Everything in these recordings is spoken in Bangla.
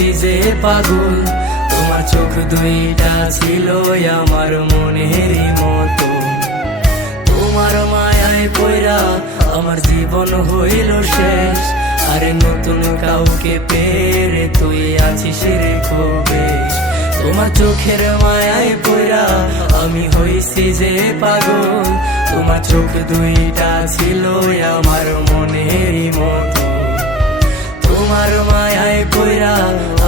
হইছি যে পাগল, তোমার চোখ দুইটা ছিল আমার মনেরই মতো। তোমার মায়ায় পয়রা আমার জীবন হইল শেষ, আরে নতুন কাউকে পেরে তুই আছিস রে খুব বেশ। তোমার চোখের মায়ায় পয়রা আমি হইছি যে পাগল, তোমার চোখ দুইটা ছিল আমার মনেরই মতো। তোমার মায়ায় পয়রা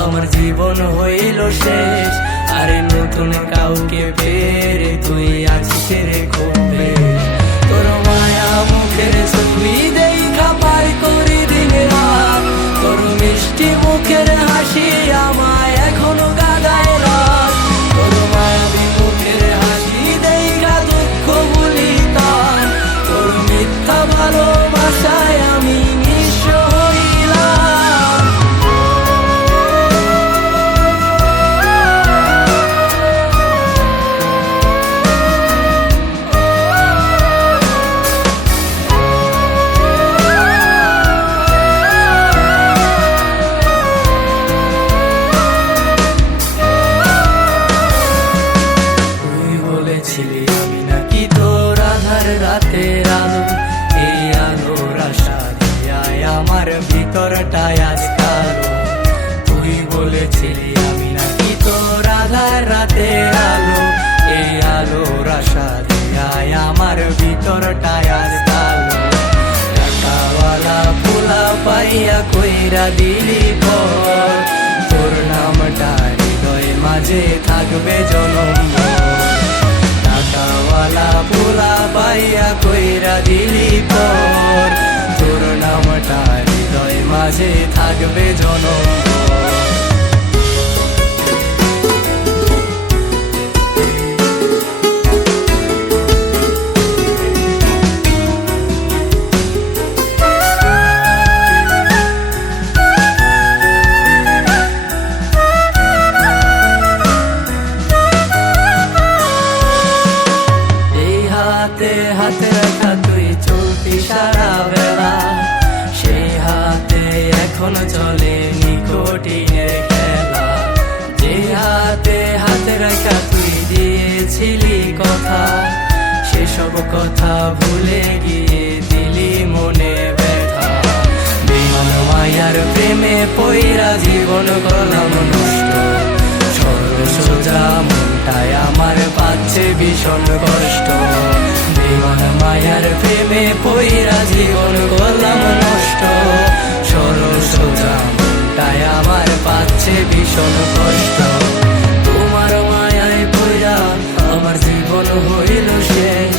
আমার জীবন হইল শেষ, আরে নতুন কাউকে পেরে তুই আছিস রে খুব বেশ। তোর মায়া মুখের ছবি দেখা পার করি দিন রাত, তোর মিষ্টি মুখের হাসি আমায় এখনো গাদায় রাত। তোর মায়াবী মুখের হাসি দেখা দুঃখ ভুলি তার, তোর মিথ্যা ভালোবাসায় আমি নিঃস্ব হইলাম। ছিলি আমি নাকি তোর আধার রাতের আলো, এই আলোর আশা দিয়ায় আমার ভিতরটায় আজ কালো। তুই বলেছিলি আমি নাকি তোর আধার রাতের আলো, এই আলোর আশা দিয়ায় আমার ভিতরটায় আজ কালো। টাকাওয়ালা পোলা পাইয়া কইরা দিলি পর, তোর নামটা হৃদয় মাঝে থাকবে জনম। টাকাওয়ালা পোলা পাইয়া কইরা দিলি পর, তোর নামটা হৃদয় মাঝে থাকবে জনম। হাতে রাখা তুই চলতি সারা বেলা, সেই হাতে এখন চলে নিকোটিনের খেলা। যে হাতে হাতে রাখা তুই দিয়েছিলি কথা, সেসব কথা ভুলে গিয়ে দিলি মনে ব্যথা। বেমান মায়ার প্রেমে পয়রা জীবন করলাম নষ্ট, সরল সোজা মনটায় আমার পাচ্ছে ভীষণ কষ্ট। বেমান মায়ার প্রেমে পয়রা জীবন করলাম নষ্ট, সরল সোজা মনটায় আমার পাচ্ছে ভীষণ কষ্ট। তোমার মায়ায় পয়রা আমার জীবন হইল শেষ,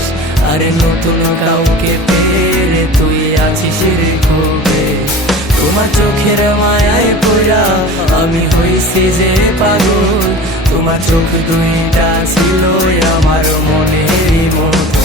আরে নতুন কাউকে পেরে তুই আছিস রে খুব বেশ। তোমার চোখের মায়ায় পয়রা আমি হইছি যে পাগল, তোমার চোখ দুইটা ছিল আমার মনেরই মতো।